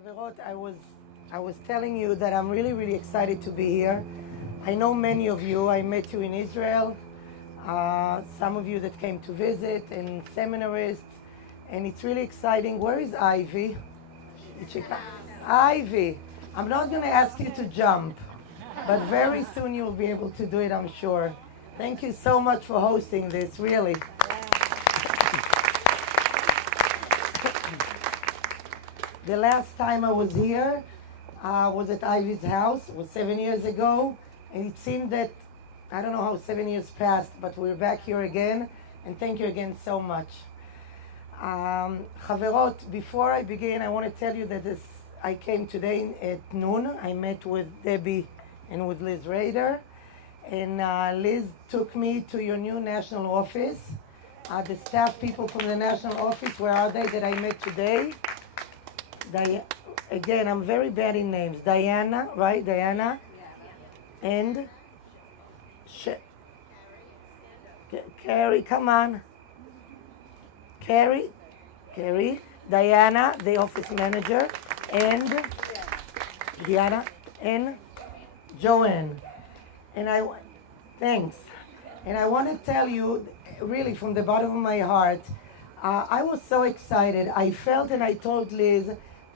Shavirot, I was telling you that I'm really excited to be here. I know many of you. I met you in Israel. Some of you that came to visit and seminarists, and it's really exciting. Where is Ivy? Ivy, I'm not going to ask you to jump, but very soon you'll be able to do it, I'm sure. Thank you so much for hosting this, really. The last time I was here was at Ivy's house. It was 7 years ago, and it seemed that, I don't know how 7 years passed, but we're back here again, and thank you again so much. Chaverot, before I begin, I want to tell you that I came today at noon. I met with Debbie and with Liz Rader, and Liz took me to your new national office. The staff people from the national office, where are they, that I met today? Again, I'm very bad in names. Diana, right? Diana? Yeah. And? Carrie, come on. Carrie, Diana, the office manager, and Diana, and Joanne. And thanks. And I want to tell you, really from the bottom of my heart, I was so excited. I felt, and I told Liz,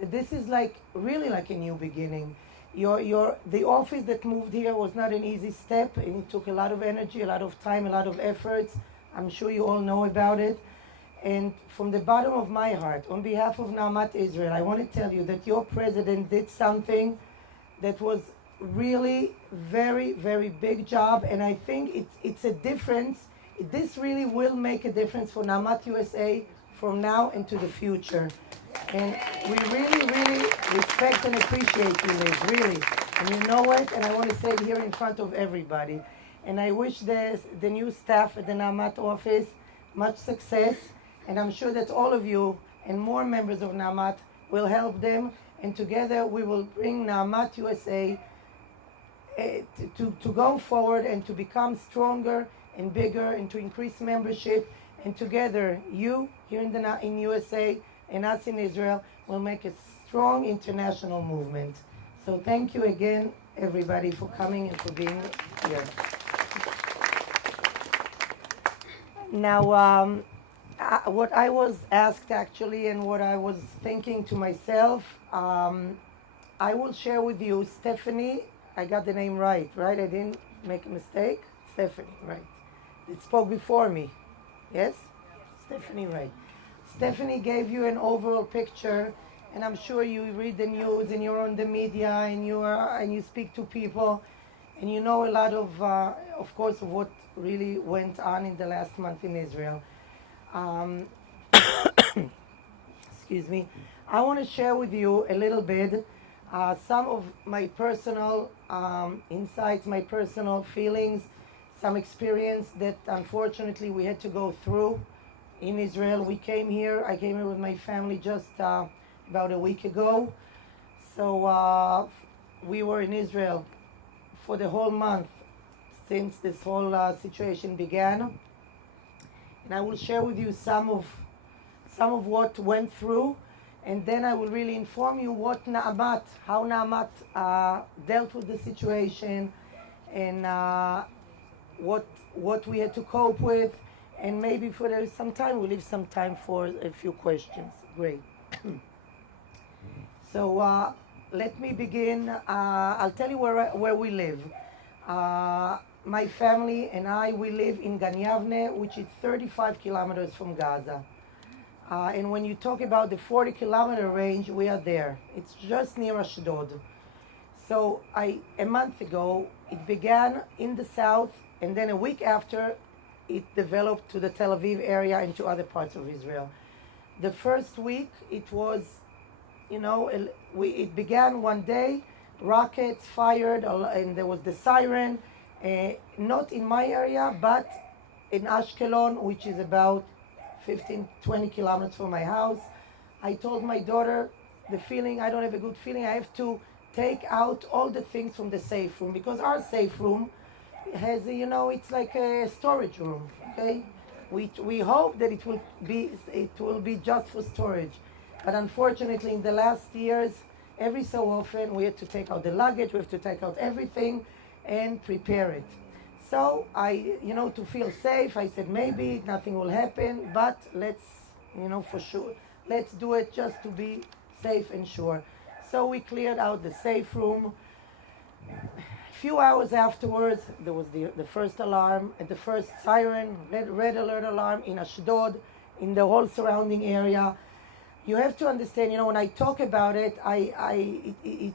that this is really like a new beginning. The office that moved here was not an easy step, and it took a lot of energy, a lot of time, a lot of efforts. I'm sure you all know about it. And from the bottom of my heart, on behalf of AMAT Israel, I want to tell you that your president did something that was really very big job, and I think it's a difference. This really will make a difference for AMAT USA from now into the future. And we really respect and appreciate you, Liz, really. And you know it, and I want to say it here in front of everybody. And I wish the new staff at the AMAT office much success, and I'm sure that all of you and more members of AMAT will help them, and together we will bring AMAT USA to go forward and to become stronger and bigger and to increase membership, and together you here in USA and us in Israel will make a strong international movement. So thank you again, everybody, for coming and for being here. Now, what I was asked actually, and what I was thinking to myself, I will share with you Stephanie. I got the name right? I didn't make a mistake? Stephanie, right. It spoke before me. Yes? Stephanie, right. Stephanie gave you an overall picture, and I'm sure you read the news and you're on the media and you speak to people, and you know a lot of course, of what really went on in the last month in Israel. Excuse me. I want to share with you a little bit some of my personal insights, my personal feelings, some experience that unfortunately we had to go through in Israel. I came here with my family just about a week ago. So we were in Israel for the whole month since this whole situation began. And I will share with you some of what went through, and then I will really inform you how AMAT dealt with the situation, and what we had to cope with, and maybe for some time, we'll leave some time for a few questions. Great. So let me begin. I'll tell you where we live. My family and I, we live in Gan Yavne, which is 35 kilometers from Gaza. And when you talk about the 40-kilometer range, we are there. It's just near Ashdod. So a month ago, it began in the south, and then a week after, it developed to the Tel Aviv area and to other parts of Israel. The first week, it was, it began one day, rockets fired, and there was the siren, not in my area, but in Ashkelon, which is about 15-20 kilometers from my house. I told my daughter, I don't have a good feeling, I have to take out all the things from the safe room, because our safe room has, it's like a storage room, okay? We hope that it will be just for storage. But unfortunately, in the last years, every so often we have to take out the luggage, we have to take out everything and prepare it. So to feel safe, I said maybe nothing will happen, but let's, for sure, let's do it just to be safe and sure. So we cleared out the safe room. A few hours afterwards, there was the first alarm, and the first siren, red alert alarm in Ashdod, in the whole surrounding area. You have to understand, when I talk about it, I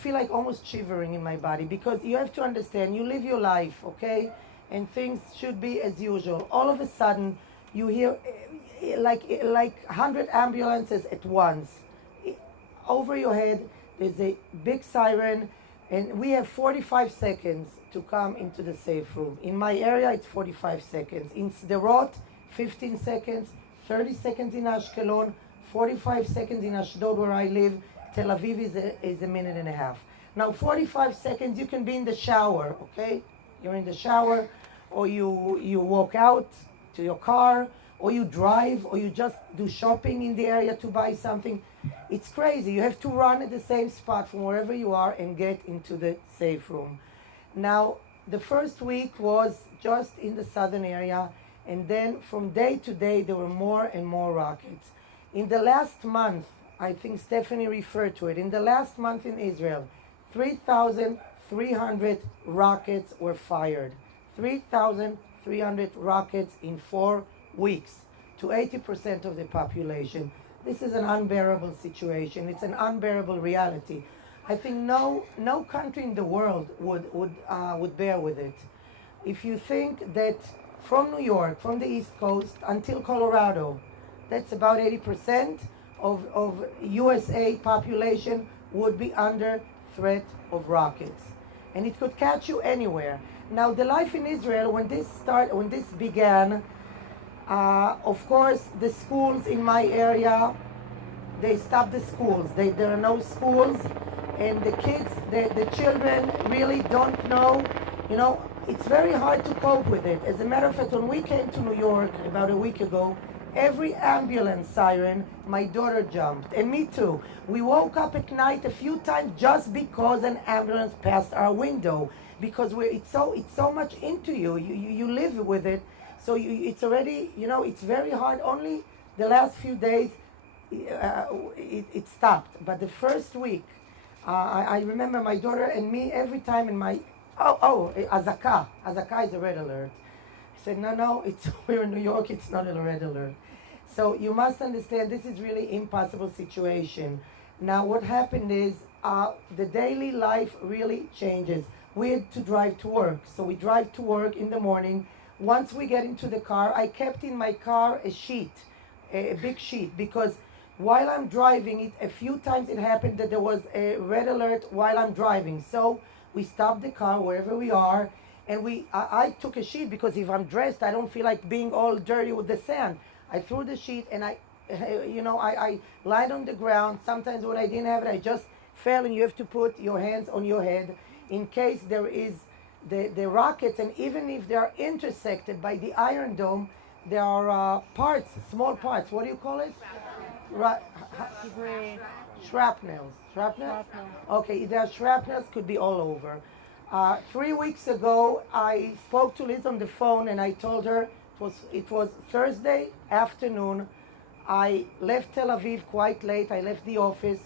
feel like almost shivering in my body, because you have to understand, you live your life, okay? And things should be as usual. All of a sudden, you hear like 100 ambulances at once. Over your head, there's a big siren, and we have 45 seconds to come into the safe room. In my area, it's 45 seconds. In Sderot, 15 seconds, 30 seconds in Ashkelon, 45 seconds in Ashdod, where I live. Tel Aviv is a minute and a half. Now, 45 seconds, you can be in the shower, okay? You're in the shower, or you walk out to your car, or you drive, or you just do shopping in the area to buy something. It's crazy. You have to run at the same spot from wherever you are and get into the safe room. Now, the first week was just in the southern area, and then from day to day, there were more and more rockets. In the last month, I think Stephanie referred to it, in the last month in Israel, 3,300 rockets were fired. 3,300 rockets in 4 weeks to 80% of the population. This is an unbearable situation. It's an unbearable reality. I think no country in the world would bear with it. If you think that from New York, from the East Coast until Colorado, that's about 80% of USA population would be under threat of rockets. And it could catch you anywhere. Now, the life in Israel, when this began, of course, the schools in my area, they stopped the schools. There are no schools, and the kids, the children really don't know. It's very hard to cope with it. As a matter of fact, when we came to New York about a week ago, every ambulance siren, my daughter jumped, and me too. We woke up at night a few times just because an ambulance passed our window, because it's so much into you. You live with it, so it's already, it's very hard. Only the last few days it stopped, but the first week, I remember my daughter and me every time in my Azaka is a red alert. I said, no, we're in New York, it's not a red alert. So you must understand, this is really impossible situation. Now what happened is, the daily life really changes. We had to drive to work. So we drive to work in the morning. Once we get into the car, I kept in my car a sheet, a big sheet, because while I'm driving, a few times it happened that there was a red alert while I'm driving. So we stopped the car wherever we are, and I took a sheet, because if I'm dressed, I don't feel like being all dirty with the sand. I threw the sheet, and I lied on the ground. Sometimes when I didn't have it, I just fell, and you have to put your hands on your head in case there is the rockets, and even if they are intersected by the Iron Dome, there are parts, small parts. What do you call it? Shrapnels. Shrapnel? Okay, there are shrapnels, could be all over. 3 weeks ago, I spoke to Liz on the phone, and I told her it was Thursday afternoon. I left Tel Aviv quite late. I left the office.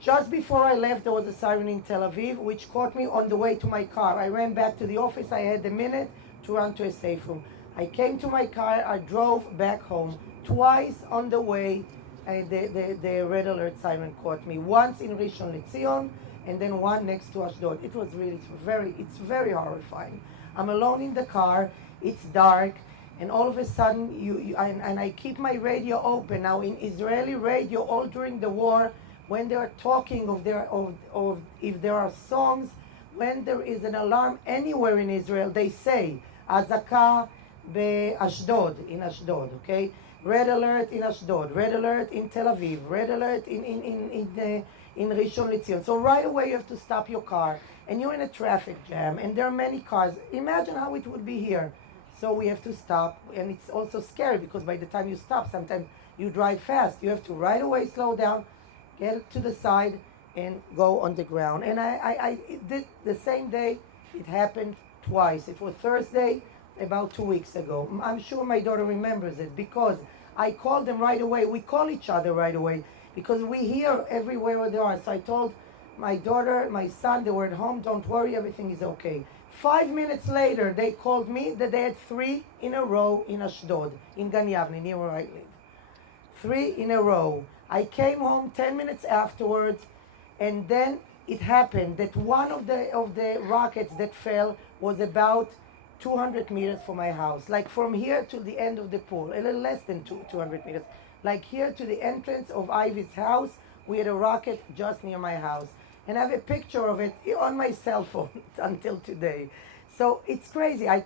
Just before I left, there was a siren in Tel Aviv, which caught me on the way to my car. I ran back to the office. I had a minute to run to a safe room. I came to my car. I drove back home. Twice on the way, the red alert siren caught me. Once in Rishon LeZion, and then one next to Ashdod. It was really, it's very horrifying. I'm alone in the car. It's dark. And all of a sudden, and I keep my radio open. Now, in Israeli radio, all during the war, when they are talking of if there are songs, when there is an alarm anywhere in Israel, they say, Azaka be'Ashdod, in Ashdod, okay? Red alert in Ashdod, red alert in Tel Aviv, red alert in Rishon LeZion. So right away you have to stop your car, and you're in a traffic jam, and there are many cars. Imagine how it would be here. So we have to stop, and it's also scary, because by the time you stop, sometimes you drive fast. You have to right away slow down, get to the side, and go on the ground. And it did the same day. It happened twice. It was Thursday, about 2 weeks ago. I'm sure my daughter remembers it because I called them right away. We call each other right away because we hear everywhere they are. So I told my daughter, my son, they were at home. Don't worry, everything is okay. 5 minutes later, they called me that they had 3 in a row in Ashdod, in Gan Yavne, near where I live. 3 in a row. I came home 10 minutes afterwards, and then it happened that one of the rockets that fell was about 200 meters from my house, like from here to the end of the pool, a little less than 200 meters. Like here to the entrance of Ivy's house, we had a rocket just near my house. And I have a picture of it on my cell phone until today. So it's crazy. I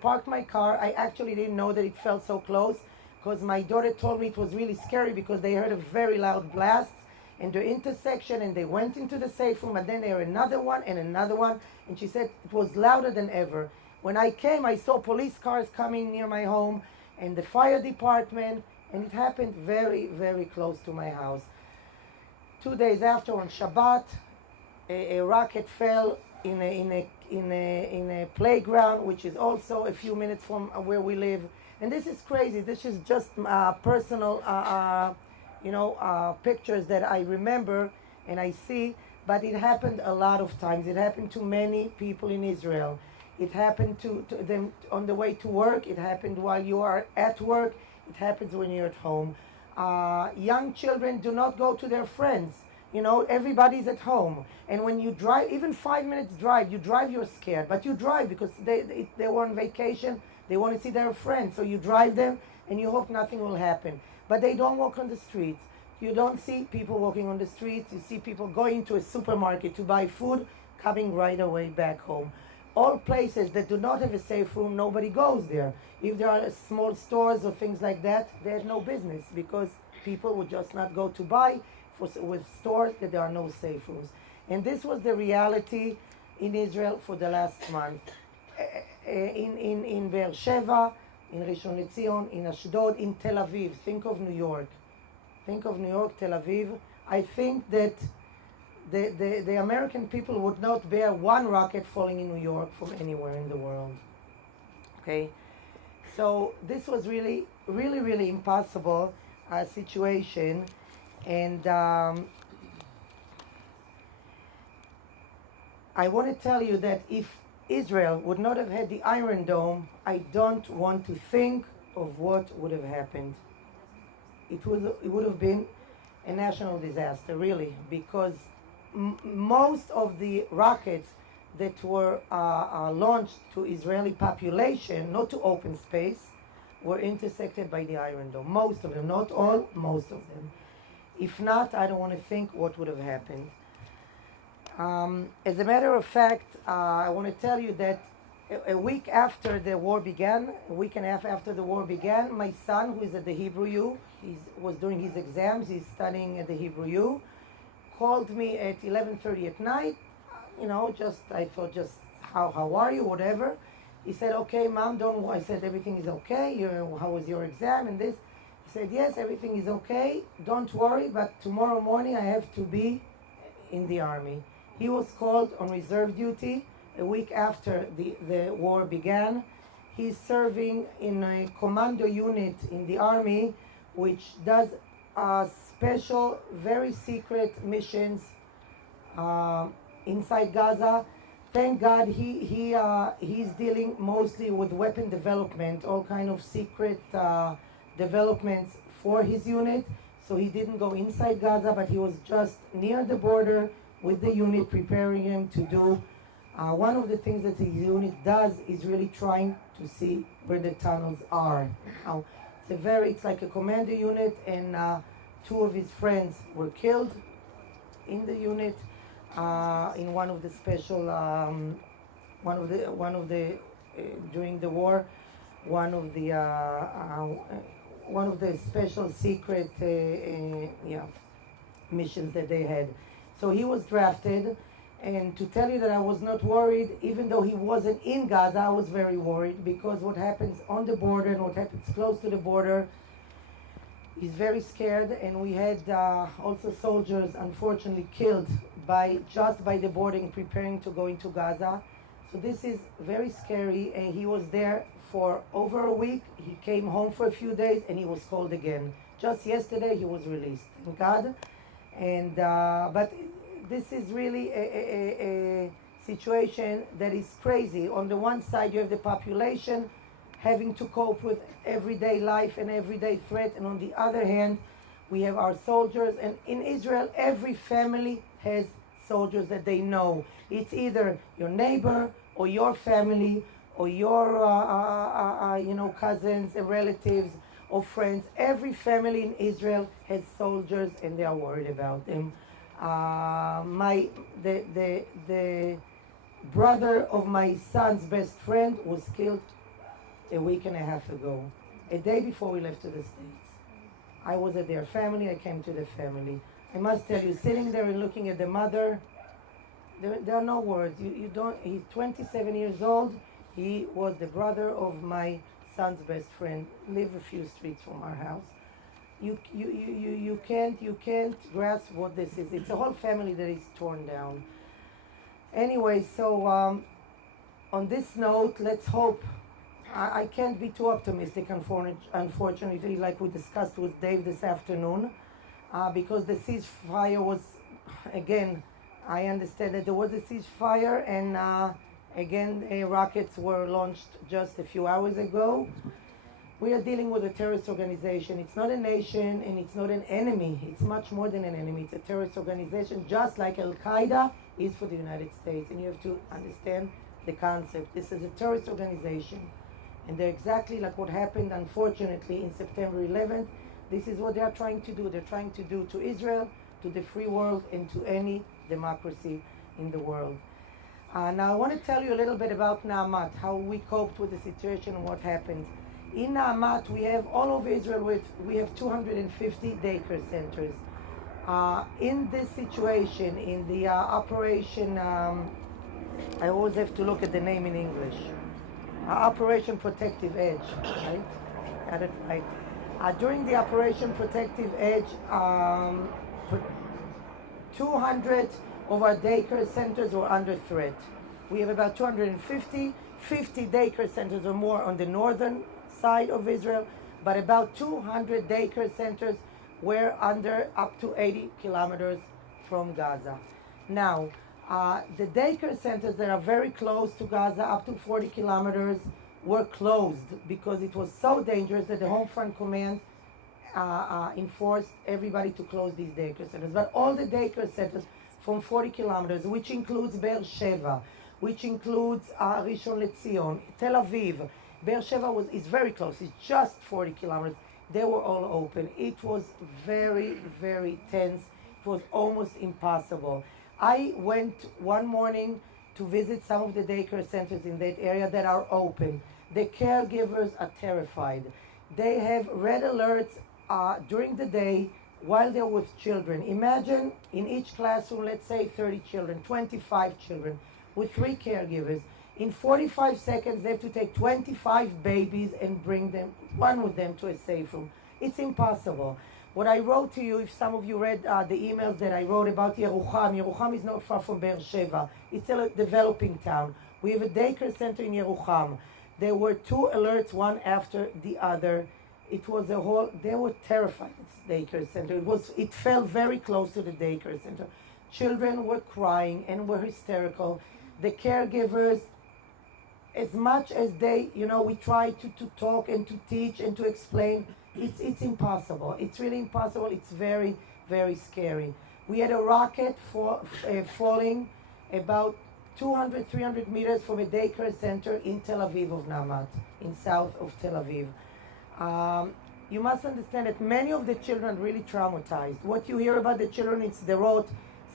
parked my car. I actually didn't know that it fell so close because my daughter told me it was really scary because they heard a very loud blast in the intersection and they went into the safe room and then there another one and another one. And she said it was louder than ever. When I came, I saw police cars coming near my home and the fire department, and it happened very, very close to my house. 2 days after, on Shabbat, a rocket fell in a playground, which is also a few minutes from where we live. And this is crazy. This is just personal, pictures that I remember and I see. But it happened a lot of times. It happened to many people in Israel. It happened to them on the way to work. It happened while you are at work. It happens when you're at home. Young children do not go to their friends. Everybody's at home. And when you drive, even 5 minutes drive, you're scared. But you drive because they were on vacation. They want to see their friends. So you drive them and you hope nothing will happen. But they don't walk on the streets. You don't see people walking on the streets. You see people going to a supermarket to buy food, coming right away back home. All places that do not have a safe room, nobody goes there. If there are small stores or things like that, they have no business because people would just not go to buy with stores that there are no safe rooms. And this was the reality in Israel for the last month. In Be'er Sheva, in Rishon LeZion, in Ashdod, in Tel Aviv. Think of New York. Think of New York, Tel Aviv. I think that the American people would not bear one rocket falling in New York from anywhere in the world. Okay? So this was really, really, really impossible situation. And I want to tell you that if Israel would not have had the Iron Dome, I don't want to think of what would have happened. It would have been a national disaster, really, because most of the rockets that were launched to Israeli population, not to open space, were intersected by the Iron Dome. Most of them, not all, most of them. If not, I don't want to think what would have happened. As a matter of fact, I want to tell you that a week after the war began, a week and a half after the war began, my son, who is at the Hebrew U, he was doing his exams, he's studying at the Hebrew U, called me at 11:30 at night. I thought, how are you, whatever. He said, okay, Mom, don't worry. I said, everything is okay. How was your exam and this? He said, yes, everything is okay. Don't worry, but tomorrow morning I have to be in the army. He was called on reserve duty a week after the war began. He's serving in a commando unit in the army, which does special, very secret missions inside Gaza. Thank God he's dealing mostly with weapon development, all kind of secret developments for his unit. So he didn't go inside Gaza, but he was just near the border with the unit, preparing him to do. One of the things that the unit does is really trying to see where the tunnels are. It's like a commando unit, and 2 of his friends were killed in the unit in one of the special, during the war, one of the special secret missions that they had. So he was drafted, and to tell you that I was not worried, even though he wasn't in Gaza, I was very worried, because what happens on the border and what happens close to the border He's very scared, and we had also soldiers unfortunately killed just by the boarding, preparing to go into Gaza. So this is very scary, and he was there for over a week. He came home for a few days, and he was called again. Just yesterday, he was released. Thank God. And but this is really a situation that is crazy. On the one side, you have the population having to cope with everyday life and everyday threat, and on the other hand, we have our soldiers. And in Israel, every family has soldiers that they know. It's either your neighbor or your family or your cousins and relatives or friends. Every family in Israel has soldiers, and they are worried about them. The brother of my son's best friend was killed a week and a half ago, a day before we left to the States. I was at their family, I came to the family. I must tell you, sitting there and looking at the mother, there are no words. He's 27 years old. He was the brother of my son's best friend, live a few streets from our house. You can't grasp what this is. It's a whole family that is torn down. Anyway, so on this note, let's hope. I can't be too optimistic, unfortunately, like we discussed with Dave this afternoon, because the ceasefire was, again, I understand that there was a ceasefire, and again, rockets were launched just a few hours ago. We are dealing with a terrorist organization. It's not a nation, and it's not an enemy. It's much more than an enemy. It's a terrorist organization, just like Al-Qaeda is for the United States. And you have to understand the concept. This is a terrorist organization. And they're exactly like what happened, unfortunately, in September 11th. This is what they are trying to do. They're trying to do to Israel, to the free world, and to any democracy in the world. Now I want to tell you a little bit about AMAT, how we coped with the situation and what happened. In AMAT, we have all over Israel, we have 250 daycare centers. In this situation, in the operation, I always have to look at the name in English. Operation Protective Edge, right? Got it right. During the Operation Protective Edge, 200 of our daycare centers were under threat. We have about 250, 50 daycare centers or more on the northern side of Israel, but about 200 daycare centers were under up to 80 kilometers from Gaza. Now, the daycare centers that are very close to Gaza, up to 40 kilometers, were closed because it was so dangerous that the Home Front Command enforced everybody to close these daycare centers. But all the daycare centers from 40 kilometers, which includes Be'er Sheva, which includes Rishon LeZion, Tel Aviv. Be'er Sheva is very close, it's just 40 kilometers. They were all open. It was very, very tense. It was almost impossible. I went one morning to visit some of the daycare centers in that area that are open. The caregivers are terrified. They have red alerts during the day while they're with children. Imagine in each classroom, let's say 30 children, 25 children with 3 caregivers. In 45 seconds, they have to take 25 babies and run with them to a safe room. It's impossible. What I wrote to you, if some of you read the emails that I wrote about Yerucham is not far from Be'er Sheva. It's a developing town. We have a daycare center in Yerucham. There were 2 alerts, one after the other. It was they were terrified at this daycare center. It fell very close to the daycare center. Children were crying and were hysterical. The caregivers, as much as we try to talk and to teach and to explain, it's impossible. It's really impossible. It's very, very scary. We had a rocket falling about 200, 300 meters from a daycare center in Tel Aviv of Namat, in south of Tel Aviv. You must understand that many of the children are really traumatized. What you hear about the children in Sderot,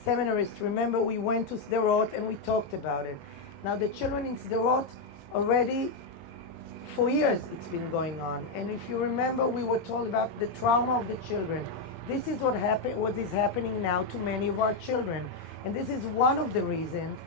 seminarists, remember we went to Sderot and we talked about it. Now the children in Sderot already, for years it's been going on. And if you remember, we were told about the trauma of the children. This is what is happening now to many of our children. And this is one of the reasons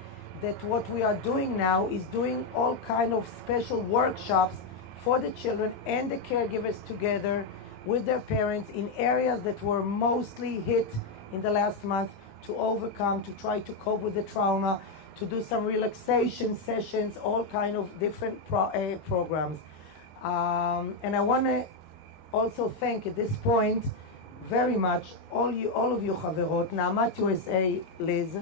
that what we are doing now is doing all kind of special workshops for the children and the caregivers together with their parents in areas that were mostly hit in the last month, to overcome, to try to cope with the trauma, to do some relaxation sessions, all kind of different programs. And I want to also thank at this point very much all of you Chaverot, Naamat USA, Liz,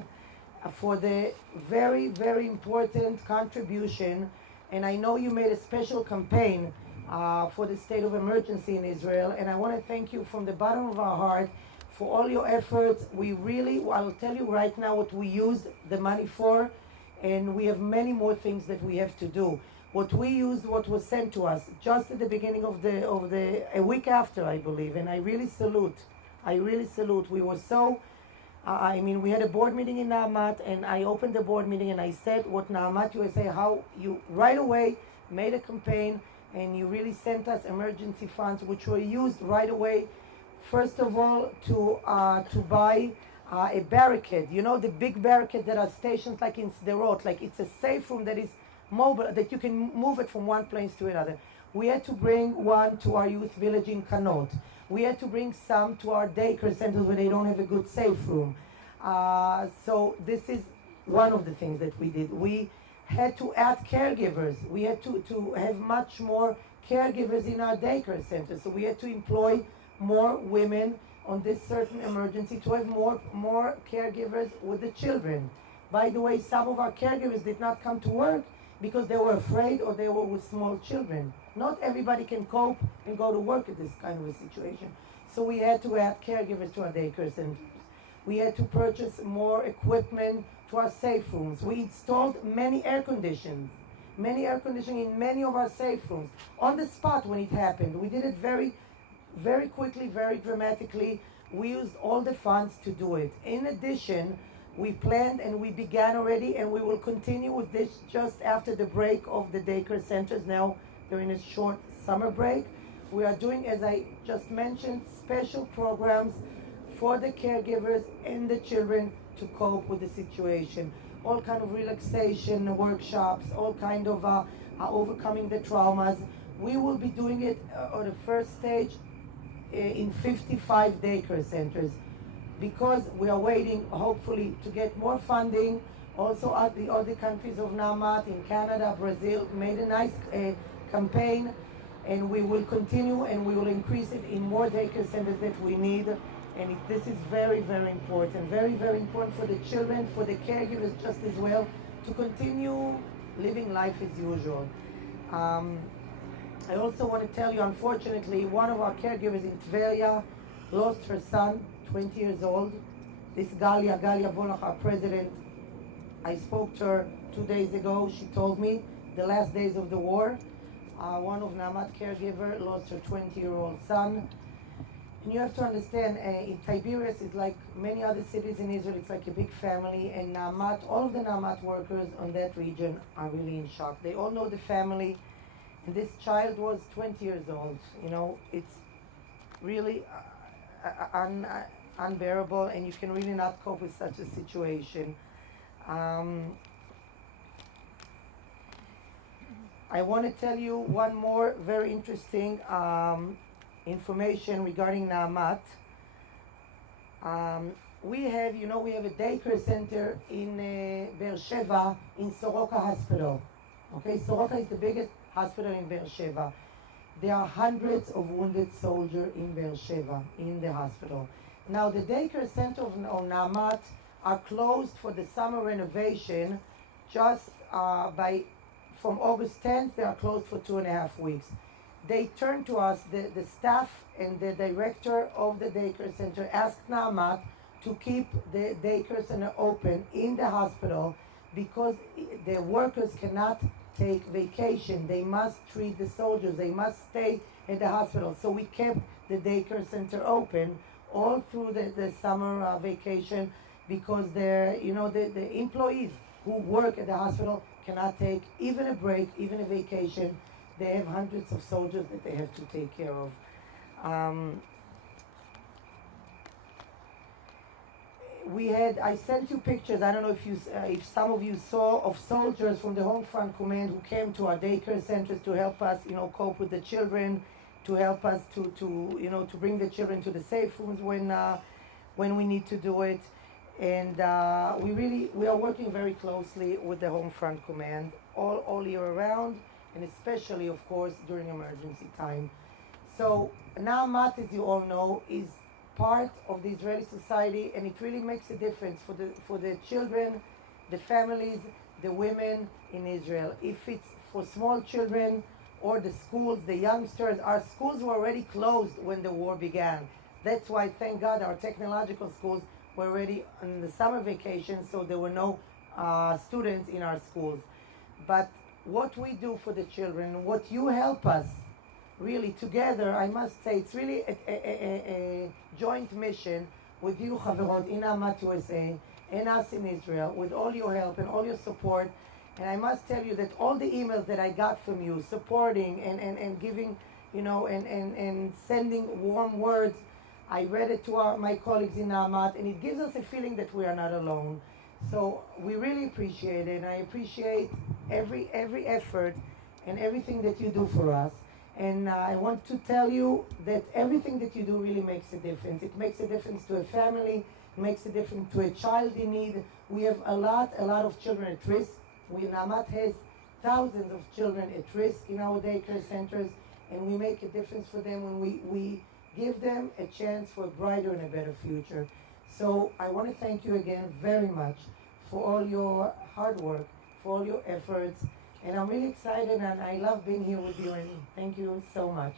for the very, very important contribution. And I know you made a special campaign for the state of emergency in Israel, and I want to thank you from the bottom of our heart for all your efforts. We really, I'll tell you right now what we used the money for, and we have many more things that we have to do. What we used, what was sent to us just at the beginning of a week after, I believe, and I really salute. We were so, we had a board meeting in Naamat, and I opened the board meeting and I said what Naamat USA, how you right away made a campaign and you really sent us emergency funds, which were used right away. First of all, to buy a barricade. You know, the big barricade that are stations like in Sderot, like it's a safe room that is mobile, that you can move it from one place to another. We had to bring one to our youth village in Kanot. We had to bring some to our daycare centers where they don't have a good safe room. So this is one of the things that we did. We had to add caregivers. We had to have much more caregivers in our daycare centers. So we had to employ more women on this certain emergency to have more caregivers with the children. By the way, some of our caregivers did not come to work because they were afraid or they were with small children. Not everybody can cope and go to work at this kind of a situation. So we had to add caregivers to our daycare centers. We had to purchase more equipment to our safe rooms. We installed many air conditioning in many of our safe rooms on the spot when it happened. We did it very, very quickly, very dramatically. We used all the funds to do it. In addition, we planned and we began already, and we will continue with this just after the break of the daycare centers. Now they're in a short summer break. We are doing, as I just mentioned, special programs for the caregivers and the children to cope with the situation. All kind of relaxation workshops, all kind of overcoming the traumas. We will be doing it on the first stage in 55 daycare centers, because we are waiting, hopefully, to get more funding. Also, the other countries of Naamat in Canada, Brazil, made a nice campaign, and we will continue and we will increase it in more daycare centers that we need. And this is very, very important. Very, very important for the children, for the caregivers just as well, to continue living life as usual. I also want to tell you, unfortunately, one of our caregivers in Tveria lost her son, 20 years old. This Galia Volach, our president, I spoke to her 2 days ago. She told me the last days of the war, one of Naamat caregiver lost her 20-year-old son. And you have to understand, in Tiberias, it's like many other cities in Israel, it's like a big family, and Naamat, all of the Naamat workers on that region are really in shock. They all know the family, and this child was 20 years old. You know, it's really unbearable, and you can really not cope with such a situation. I want to tell you one more very interesting information regarding Naamat. We have a daycare center in Be'er Sheva in Soroka Hospital. Okay, Soroka is the biggest hospital in Be'er Sheva. There are hundreds of wounded soldiers in Be'er Sheva in the hospital. Now, the daycare center of Naamat are closed for the summer renovation. Just from August 10th, they are closed for 2.5 weeks. They turned to us, the staff and the director of the daycare center asked Naamat to keep the daycare center open in the hospital because the workers cannot take vacation. They must treat the soldiers. They must stay in the hospital. So we kept the daycare center open all through the summer vacation, because the employees who work at the hospital cannot take even a break, even a vacation. They have hundreds of soldiers that they have to take care of. I sent you pictures, I don't know if some of you saw, of soldiers from the Home Front Command who came to our daycare centers to help us, cope with the children, to help us to bring the children to the safe rooms when we need to do it. And we are working very closely with the Home Front Command all year around, and especially, of course, during emergency time. So now AMAT, as you all know, is part of the Israeli society, and it really makes a difference for the children, the families, the women in Israel. If it's for small children or the schools, the youngsters, our schools were already closed when the war began. That's why, thank God, our technological schools were already on the summer vacation, so there were no students in our schools. But what we do for the children, what you help us really together, I must say, it's really a joint mission with you, Chaverot, in AMAT USA, and us in Israel, with all your help and all your support. And I must tell you that all the emails that I got from you, supporting and giving, and sending warm words, I read it to my colleagues in AMAT, and it gives us a feeling that we are not alone. So we really appreciate it, and I appreciate every effort and everything that you do for us. And I want to tell you that everything that you do really makes a difference. It makes a difference to a family, it makes a difference to a child in need. We have a lot of children at risk. AMAT has thousands of children at risk in our daycare centers, and we make a difference for them when we give them a chance for a brighter and a better future. So I want to thank you again very much for all your hard work, for all your efforts, and I'm really excited, and I love being here with you, and thank you so much.